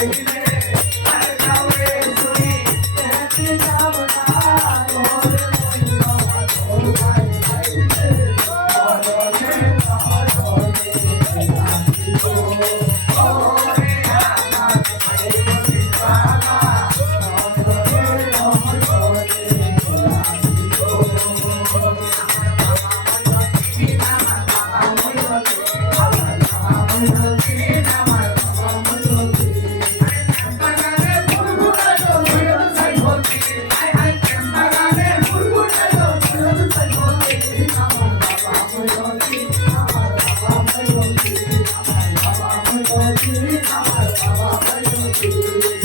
Oh, Thank you.